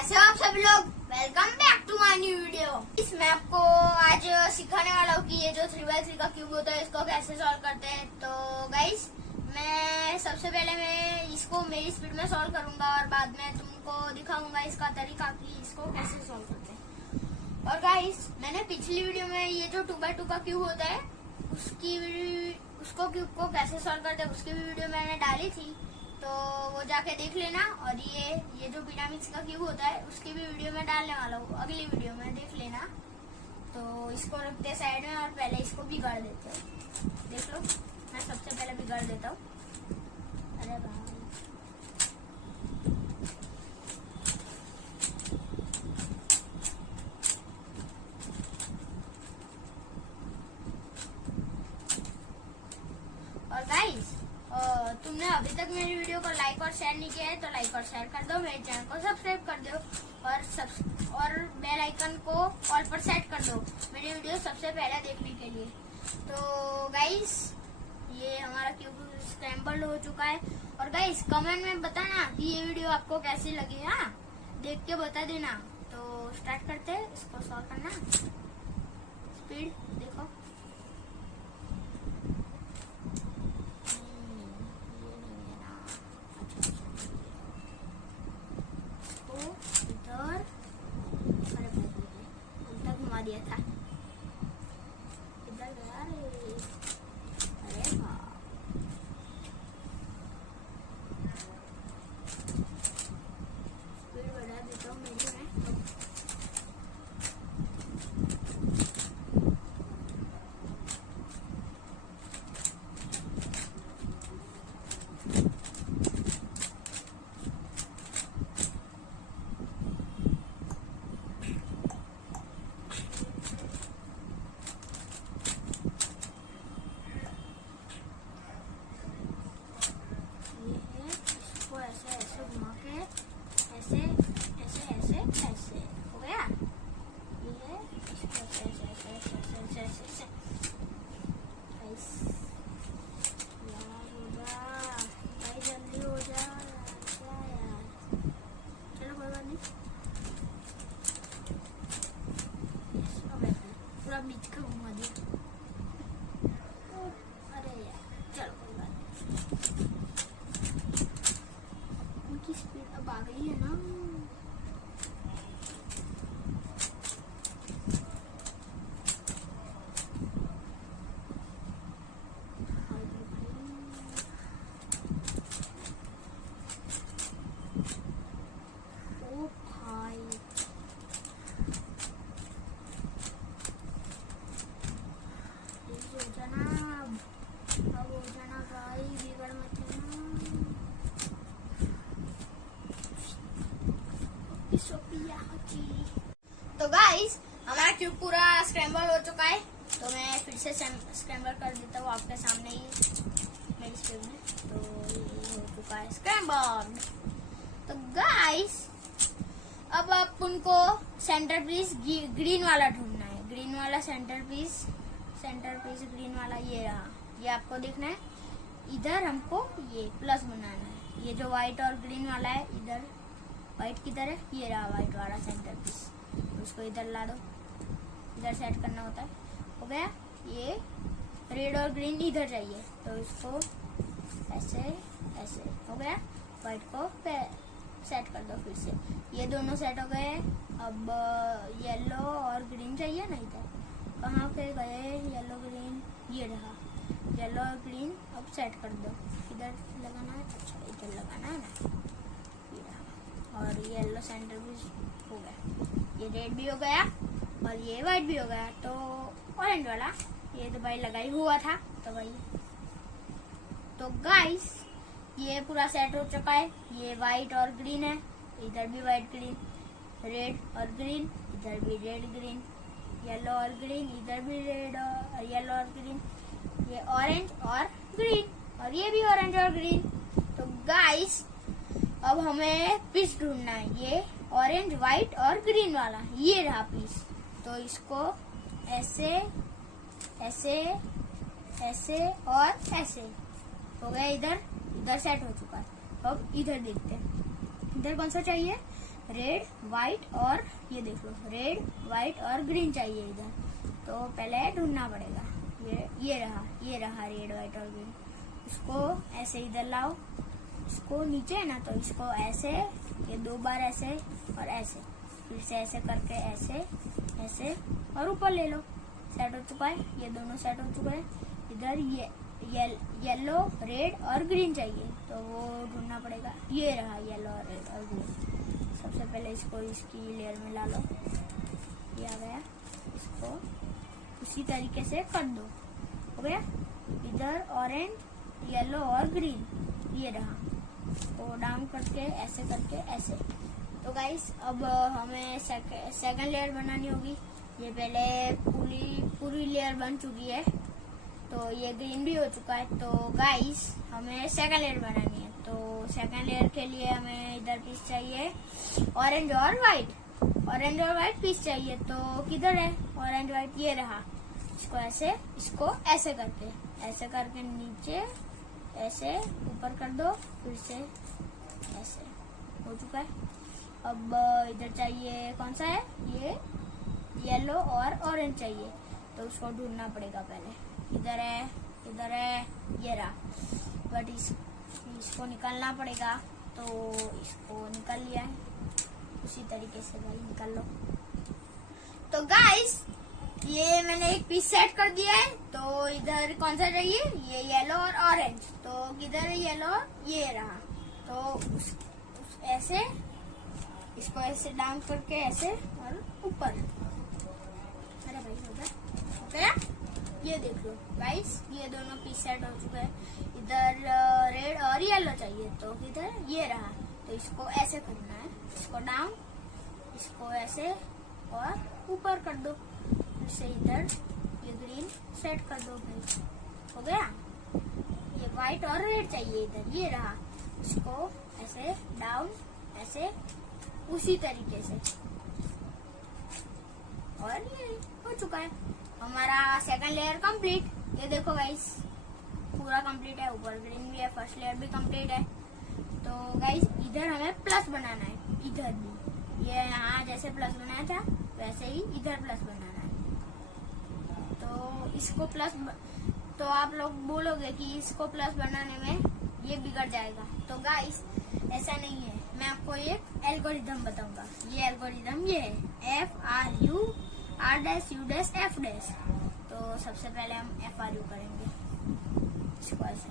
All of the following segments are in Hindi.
कैसे हो आप सभी लोग। Welcome back to my new video. इसमें आपको आज सिखाने वाला हूँ कि ये जो 3x3 का क्यूब होता है इसको कैसे सॉल्व करते हैं। तो गाइस मैं सबसे पहले मैं इसको मेरी स्पीड में सॉल्व करूंगा और बाद में तुमको दिखाऊंगा इसका तरीका कि इसको कैसे सॉल्व करते हैं। और गाइस मैंने पिछली वीडियो में ये जो 2x2 का क्यूब होता है उसको क्यूब को कैसे सॉल्व करते हैं उसकी भी वीडियो मैंने डाली थी, तो वो जाके देख लेना। और ये जो पिरामिड्स का क्यूब होता है उसकी भी वीडियो में डालने वाला हूँ अगली वीडियो में, देख लेना। तो इसको रखते साइड में और पहले इसको बिगाड़ देते हैं। देख लो मैं सबसे पहले बिगाड़ देता हूँ। अरे भाई और गाइस तुमने अभी तक मेरी वीडियो को लाइक और शेयर नहीं किया है तो लाइक और शेयर कर दो, मेरे चैनल को सब्सक्राइब कर दो और बेल आइकन को ऑल पर सेट कर दो मेरी वीडियो सबसे पहले देखने के लिए। तो गाइस ये हमारा क्यूब स्क्रैम्बल्ड हो चुका है। और गाइस कमेंट में बताना कि ये वीडियो आपको कैसी लगी, हाँ देख के बता देना। तो स्टार्ट करते हैं इसको सॉल्व करना। स्पीड देखो, दिया था इधर गया रे। अरे वाह स्पीड बढ़ा देता हूँ मेरी मैं। ऐसे घुमा के ऐसे ऐसे ऐसे ऐसे हो गया। ये है इसको ऐसे ऐसे ऐसे ऐसे ऐसे ऐसे ऐसे। यार हो जा भाई, जल्दी हो जा क्या यार। चलो कोई बात नहीं, पूरा बीच का घुमा दिया। अरे यार चलो कोई बात नहीं, उनकी स्पीड अब आ गई है ना। ओ भाई हो जाना, अब हो जाना भाई, बिगड़ मत जाना। तो गाइस हमारा क्यूब पूरा स्क्रैम्बल हो चुका है, तो मैं फिर से स्क्रैम्बल कर देता हूँ आपके सामने ही मेरी स्पीड में। तो ये हो चुका है स्क्रैम्बल। तो गाइस अब आप उनको सेंटर पीस ग्रीन वाला ढूंढना है, ग्रीन वाला सेंटर पीस ग्रीन वाला ये रहा, ये आपको देखना है। इधर हमको ये प्लस बनाना है, ये जो व्हाइट और ग्रीन वाला है इधर व्हाइट किधर है, ये रहा व्हाइट वाला सेंटर पीस, उसको इधर ला दो, इधर सेट करना होता है। हो गया। ये रेड और ग्रीन इधर चाहिए तो इसको ऐसे ऐसे हो गया। व्हाइट को सेट कर दो फिर से, ये दोनों सेट हो गए। अब येलो और ग्रीन चाहिए ना, इधर कहाँ पे गए येलो ग्रीन, ये रहा येलो और ग्रीन। अब सेट कर दो, इधर लगाना है, अच्छा इधर लगाना है ना, और येलो सेंटर भी हो गया, ये रेड भी हो गया और ये व्हाइट भी हो गया। तो ऑरेंज वाला ये तो भाई लगा ही हुआ था, तो भाई तो गाइस ये पूरा सेट हो चुका है। ये व्हाइट और ग्रीन है, इधर भी व्हाइट ग्रीन, रेड और ग्रीन, इधर भी रेड ग्रीन, येलो और ग्रीन, इधर भी रेड और येलो और ग्रीन, ये ऑरेंज और ग्रीन, और ये भी ऑरेंज और ग्रीन। तो गाइस अब हमें पीस ढूंढना है, ये ऑरेंज व्हाइट और ग्रीन वाला, ये रहा पीस। तो इसको ऐसे ऐसे ऐसे और ऐसे हो गया, इधर सेट हो चुका है। अब इधर देखते हैं, इधर कौन सा चाहिए, रेड व्हाइट और ये देख लो रेड व्हाइट और ग्रीन चाहिए इधर। तो पहले ढूंढना पड़ेगा। ये रहा रेड व्हाइट और ग्रीन। इसको ऐसे इधर लाओ, इसको नीचे है ना तो इसको ऐसे, ये 2 बार ऐसे और ऐसे, फिर से ऐसे करके ऐसे ऐसे और ऊपर ले लो। सेट हो चुका है, ये दोनों सेट हो चुके हैं। इधर येलो रेड और ग्रीन चाहिए तो वो ढूंढना पड़ेगा। ये रहा येलो और रेड और ग्रीन। सबसे पहले इसको इसकी लेयर में ला लो, ये आ गया। इसको उसी तरीके से कर दो, हो गया। इधर ऑरेंज येलो और ग्रीन, ये रहा। तो डाउन करके ऐसे। तो गाइस अब हमें सेकंड लेयर बनानी होगी। ये पहले पूरी लेयर बन चुकी है, तो ये ग्रीन भी हो चुका है। तो गाइस हमें सेकंड लेयर बनानी है। तो सेकंड लेयर के लिए हमें इधर पीस चाहिए ऑरेंज और व्हाइट पीस चाहिए। तो किधर है ऑरेंज व्हाइट? ये रहा। इसको ऐसे करके नीचे ऐसे ऊपर कर दो, फिर से ऐसे हो चुका है। अब इधर चाहिए कौन सा है? ये येलो और ऑरेंज चाहिए, तो उसको ढूंढना पड़ेगा पहले। इधर है ये रहा। बट इसको निकालना पड़ेगा, तो इसको निकाल लिया है। उसी तरीके से भाई निकाल लो। तो गाइस ये मैंने एक पीस सेट कर दिया है। तो इधर कौन सा चाहिए? ये येलो और ऑरेंज। तो किधर है येलो? ये रहा। तो ऐसे इसको ऐसे डाउन करके ऐसे और ऊपर। अरे भाई हो गया। ये देख लो गाइस, ये दोनों पीस सेट हो चुके हैं। इधर रेड और येलो चाहिए, तो किधर? ये रहा। तो इसको ऐसे करना है, इसको डाउन, इसको ऐसे और ऊपर कर दो। फिर से इधर ये ग्रीन सेट कर दो भाई, हो गया। ये व्हाइट और रेड चाहिए इधर, ये रहा। इसको ऐसे डाउन ऐसे उसी तरीके से, और ये हो चुका है हमारा सेकंड लेयर कंप्लीट। ये देखो गाइस पूरा कंप्लीट है, ऊपर ग्रीन भी है, फर्स्ट लेयर भी कंप्लीट है। तो गाइस इधर हमें प्लस बनाना है, इधर भी ये यहाँ जैसे प्लस बनाया था वैसे ही इधर प्लस बनाना है। तो इसको प्लस तो आप लोग बोलोगे कि इसको प्लस बनाने में ये बिगड़ जाएगा। तो गाइस ऐसा नहीं है, मैं आपको एक एल्गोरिथम बताऊंगा। ये एल्गोरिथम ये है FRUR'(F'). तो सबसे पहले हम FRU करेंगे, इसको ऐसे।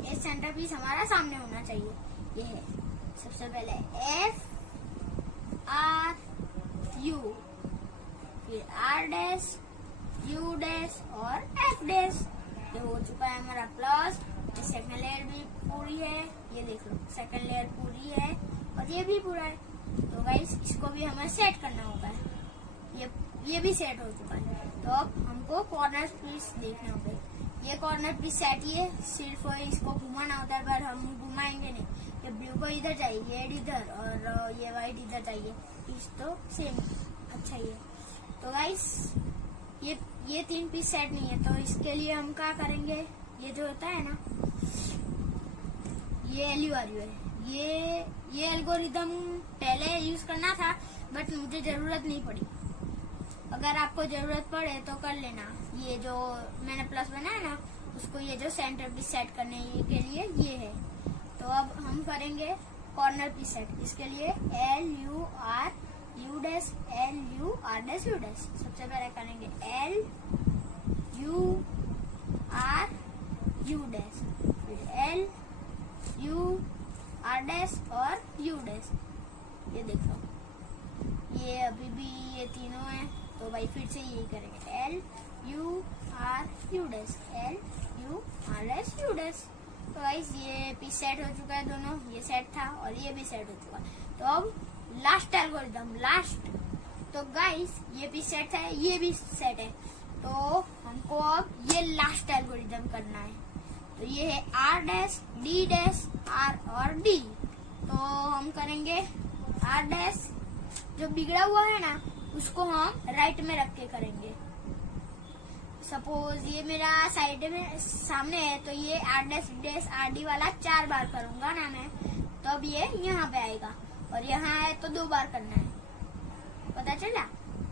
ये सेंटर पीस हमारा सामने होना चाहिए, ये है। सबसे पहले FRU, फिर R', U' और F'। ये हो चुका है हमारा प्लस। सेकंड लेयर भी पूरी है, ये देख लो सेकंड लेयर पूरी है और ये भी पूरा है। तो गाइस इसको भी हमें सेट करना होगा। ये भी सेट हो चुका है। तो अब हमको कॉर्नर पीस देखने होंगे। ये कॉर्नर पीस सेट ही है, सिर्फ इसको घुमाना होता है, पर हम घुमाएंगे नहीं। ये ब्लू को इधर चाहिए, रेड इधर और ये व्हाइट इधर चाहिए। पीस तो सेम अच्छा ही है। तो गाइस ये 3 पीस सेट नहीं है, तो इसके लिए हम क्या करेंगे? ये जो होता है ना, ये LURU है। ये एल्गोरिथम पहले यूज करना था, बट मुझे जरूरत नहीं पड़ी। अगर आपको जरूरत पड़े तो कर लेना। ये जो मैंने प्लस बनाया ना, उसको ये जो सेंटर पीस सेट करने के लिए ये है। तो अब हम करेंगे कॉर्नर पीस सेट। इसके लिए LURU', सबसे पहले करेंगे LURU', फिर LURU' और U'। ये देखो ये अभी भी ये तीनों है, तो भाई फिर से यही करेंगे LURU', तो गाइस ये पीस सेट हो चुका है, दोनों ये सेट था और ये भी सेट हो चुका है। तो अब लास्ट एल्गोरिथम तो गाइस ये पीस सेट है, ये भी सेट है, तो हमको अब ये लास्ट एल्गोरिथम करना है। तो ये है R', D', R और D। तो हम करेंगे R', जो बिगड़ा हुआ है ना उसको हम राइट में रख के करेंगे। सपोज ये मेरा साइड में सामने है, तो ये R', D' वाला 4 बार करूंगा ना मैं, तो अब ये यहाँ पे आएगा और यहाँ है तो 2 बार करना है, पता चला।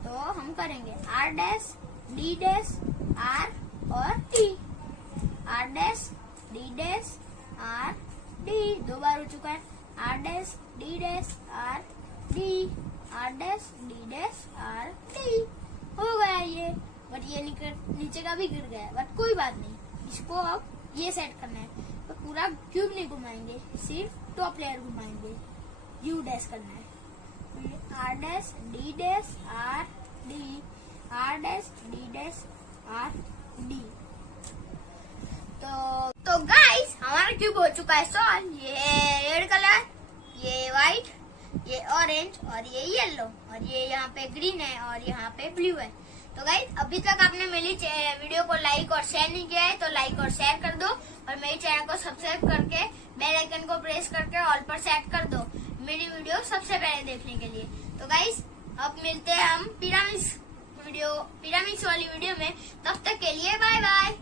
तो हम करेंगे R dash D dash R और D, R dash D dash R D, 2 बार हो चुका है। R dash D dash R D, R dash D dash R D, हो गया ये। बट ये नीचे का भी गिर गया, बट कोई बात नहीं, इसको अब ये सेट करना है। तो पूरा क्यूब नहीं घुमाएंगे, सिर्फ टॉप लेयर घुमाएंगे, U डैश करना है। R dash D dash R D, R dash D dash R D। तो गाइस हमारा क्यूब हो चुका है सॉल्व। ये रेड कलर, ये व्हाइट, ये ऑरेंज और ये येलो, और ये यहाँ पे ग्रीन है और यहाँ पे ब्लू है। तो गाइस अभी तक आपने मेरी वीडियो को लाइक और शेयर नहीं किया है तो लाइक और शेयर कर दो, और मेरे चैनल को सब्सक्राइब करके बेल आइकन को प्रेस करके ऑल पर सेट कर दो मेरी वीडियो सबसे पहले देखने के लिए। तो गाइस अब मिलते हैं हम पिरामिड्स वाली वीडियो में, तब तक के लिए बाय बाय।